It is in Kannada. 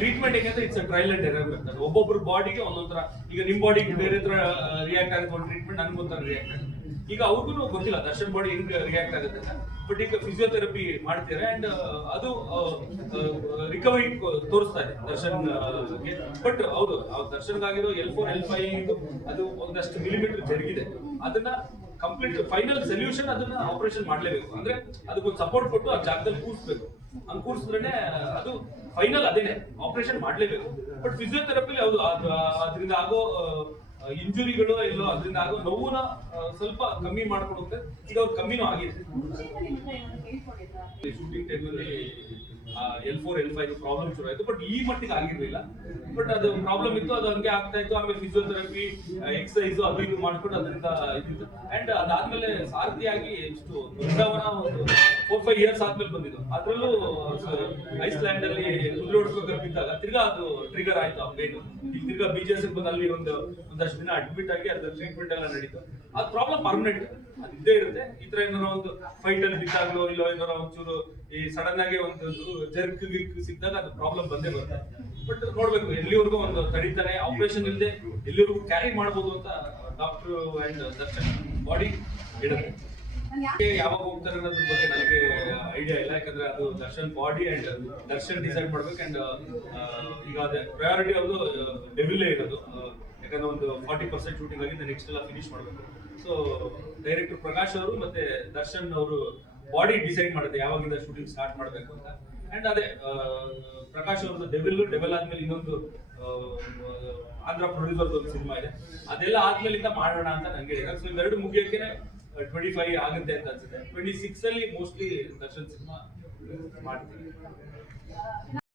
ಟ್ರೀಟ್ಮೆಂಟ್ ಹೇಗೆ it's trial and error method. ಒಬ್ಬೊಬ್ಬರ ಬಾಡಿಗೆ ಒಂದೊಂಥರ, ಈಗ ನಿಮ್ ಬಾಡಿಗೆ ಬೇರೆ ತರ ರಿಯಾಕ್ಟ್ ಆಗುತ್ತೆ ಒಂದು ಟ್ರೀಟ್ಮೆಂಟ್, ನನ್ಗೊಂಥರ ರಿಯಾಕ್ಟ್ ಆಗುತ್ತೆ. ಈಗ ಅವ್ರಿಗೂ ಗೊತ್ತಿಲ್ಲ ದರ್ಶನ್ ಬಾಡಿ ಹೆಂಗ್ ರಿಯಾಕ್ಟ್ ಆಗುತ್ತೆ. ಬಟ್ ಈಗ ಫಿಸಿಯೋಥೆರಪಿ ಮಾಡ್ತಾರೆ ಅಂಡ್ ಅದು ರಿಕವರಿ ತೋರಿಸ್ತಾ ಇದೆ ದರ್ಶನ್. ಬಟ್ ಹೌದು, ದರ್ಶನ್ಗಾಗಿರೋ L4 L5 ಅದು ಒಂದಷ್ಟು ಮಿಲಿಮೀಟರ್ ಜರುಗಿದೆ. ಅದನ್ನ ಕಂಪ್ಲೀಟ್ ಫೈನಲ್ ಸೊಲ್ಯೂಷನ್ ಅದನ್ನ ಆಪರೇಷನ್ ಮಾಡ್ಲೇಬೇಕು. ಅಂದ್ರೆ ಅದಕ್ಕೊಂದು ಸಪೋರ್ಟ್ ಕೊಟ್ಟು ಆ ಜಾಗದಲ್ಲಿ ಕೂರಿಸ್ಬೇಕು. ಹಂಗ್ ಕೂರಿಸಿದ್ರೆ ಅದು ಫೈನಲ್ ಅದೇನೆ, ಆಪರೇಷನ್ ಮಾಡ್ಲೇಬೇಕು. ಬಟ್ ಫಿಸಿಯೋಥೆರಪಿಲಿ ಹೌದು ಅದರಿಂದ ಆಗೋ ಇಂಜುರಿಗಳು ಎಲ್ಲೋ ಅದರಿಂದ ಆಗೋ ನೋವುನ ಸ್ವಲ್ಪ ಕಮ್ಮಿ ಮಾಡ್ಕೊಂಡು ಹೋಗ್ತಾರೆ. ಈಗ ಅವ್ರು ಕಮ್ಮಿನೂ ಆಗಿದೆ. ಶೂಟಿಂಗ್ ಟೈಮಲ್ಲಿ L4 L5 ಪ್ರಾಬ್ಲಮ್ ಶುರು ಆಯ್ತು. ಬಟ್ ಈ ಮಟ್ಟಿಗೆ ಆಗಿರ್ಲಿಲ್ಲ. ಬಟ್ ಅದು ಪ್ರಾಬ್ಲಮ್ ಇತ್ತು, ಅದು ಹಂಗೆ ಆಗ್ತಾ ಇತ್ತು. ಆಮೇಲೆ ಫಿಸಿಯೋಥೆರಪಿ, ಎಕ್ಸಸೈಸ್ ಅದು ಇದು ಮಾಡ್ಕೊಂಡು ಅದರಿಂದ ಇದ್ದಿತ್ತು. ಅಂಡ್ ಅದಾದ್ಮೇಲೆ ಸಾರಥಿಯಾಗಿ ಎಷ್ಟು ಬೃಂದಾವನ ಒಂದು 4-5 ಇಯರ್ಸ್ ಆದ್ಮೇಲೆ ಬಂದಿದ್ದು. ಅದ್ರಲ್ಲೂ ಐಸ್ಲ್ಯಾಂಡ್ ಅಲ್ಲಿ ಕುದುರೆ ಹೊಡ್ಸ್ಬೇಕಾದ್ರೆ ಬಿದ್ದಾಗ ತಿರ್ಗಾ ಅದು ಟ್ರಿಗರ್ ಆಯ್ತು ಆ ಪೇನ್. ಈಗ ತಿರ್ಗಾ BJS ಬಂದು ಅಲ್ಲಿ ಒಂದಷ್ಟು ದಿನ ಅಡ್ಮಿಟ್ ಆಗಿ ಅದ್ರ ಟ್ರೀಟ್ಮೆಂಟ್ ಎಲ್ಲ ನಡೀತು. ಅದು ಪ್ರಾಬ್ಲಮ್ ಪರ್ಮನೆಂಟ್, ಅದು ಇದ್ದೇ ಇರುತ್ತೆ. ಈ ತರ ಏನಾರ ಒಂದು ಫೈಟ್ ಅಲ್ಲಿ ಬಿದ್ದಾಗ್ಲೋ ಇಲ್ಲ ಏನಾರ ಒಂಚೂರು ಈ ಸಡನ್ ಆಗಿ ಒಂದು ಜರ್ಕ್ ಗಿರ್ಕ್ ಸಿಕ್ಕಿದಾಗ ಅದು ಪ್ರಾಬ್ಲಮ್ ಬಂದೇ ಬರುತ್ತೆ. ಬಟ್ ನೋಡ್ಬೇಕು ಎಲ್ಲಿವರೆಗೂ ಒಂದು ತಡಿತಾನೆ, ಆಪರೇಷನ್ ಇಲ್ಲದೆ ಎಲ್ಲಿವರೆಗೂ ಕ್ಯಾರಿ ಮಾಡಬಹುದು ಅಂತ ಡಾಕ್ಟರ್ ಅಂಡ್ ದರ್ಶನ್ ಬಾಡಿ ಇಡುತ್ತೆ. ಯಾವಾಗ ಹೋಗ್ತಾರೆ ಅನ್ನೋದ್ರ ಬಗ್ಗೆ ನನಗೆ ಐಡಿಯಾ ಇಲ್ಲ. ಯಾಕಂದ್ರೆ ಅದು Darshan body and Darshan decide ಮಾಡ್ಬೇಕು. ಅಂಡ್ ಈಗ ಅದೇ ಪ್ರಯಾರಿಟಿ ಅವ್ರದ್ದು ಡೆವಿಲ್ಲೇ ಇರೋದು. ಯಾಕಂದ್ರೆ ಒಂದು 40% ಶೂಟಿಂಗ್ ಆಗಿದೆ, ನೆಕ್ಸ್ಟ್ ಎಲ್ಲ ಫಿನಿಶ್ ಮಾಡಬೇಕು. ಸೊ ಡೈರೆಕ್ಟರ್ ಪ್ರಕಾಶ್ ಅವರು ಮತ್ತೆ ದರ್ಶನ್ ಅವರು ಬಾಡಿ ಡಿಸೈಡ್ ಮಾಡುತ್ತೆ ಯಾವಾಗಿಂದ ಶೂಟಿಂಗ್ ಸ್ಟಾರ್ಟ್ ಮಾಡಬೇಕು ಅಂತ. ಅಂಡ್ ಅದೇ ಪ್ರಕಾಶ್ ಅವ್ರದ್ದು ಡೆವಿಲ್ ಆದ್ಮೇಲೆ ಇನ್ನೊಂದು ಆಂಧ್ರ ಪ್ರೊಡ್ಯೂಸರ್ದು ಒಂದು ಸಿನಿಮಾ ಇದೆ. ಅದೆಲ್ಲ ಆದ್ಮೇಲಿಂದ ಮಾಡೋಣ ಅಂತ ನಂಗೆ ಇದೆ. ಸೊ ಇವೆರಡು ಮುಗಿಯೋಕೆ 25 ಆಗುತ್ತೆ ಅಂತ ಅನ್ಸುತ್ತೆ. 26 ಅಲ್ಲಿ ಮೋಸ್ಟ್ಲಿ ದರ್ಶನ್ ಸಿನಿಮಾ ಮಾಡ್ತೀನಿ.